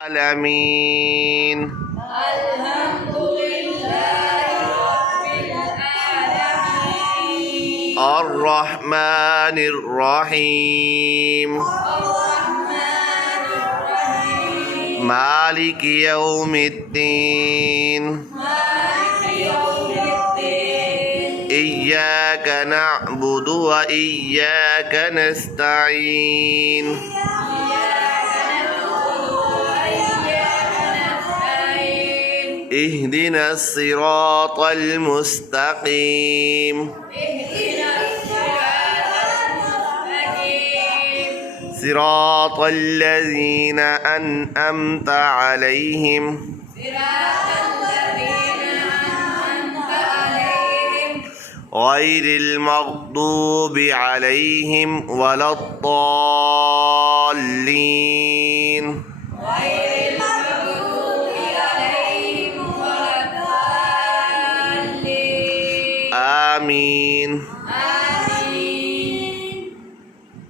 Alamin. Alhamdulillahirabbil alamin. Ar-Rahmanir Rahim. Ar-Rahmanir Rahim. Maliki Yaumiddin. Maliki yaumiddin. Iyyaka na'budu wa iyyaka nasta'in. اهدنا الصراط المستقيم صراط الذين أنعمت عليهم غير المغضوب عليهم ولا الضالين آمين.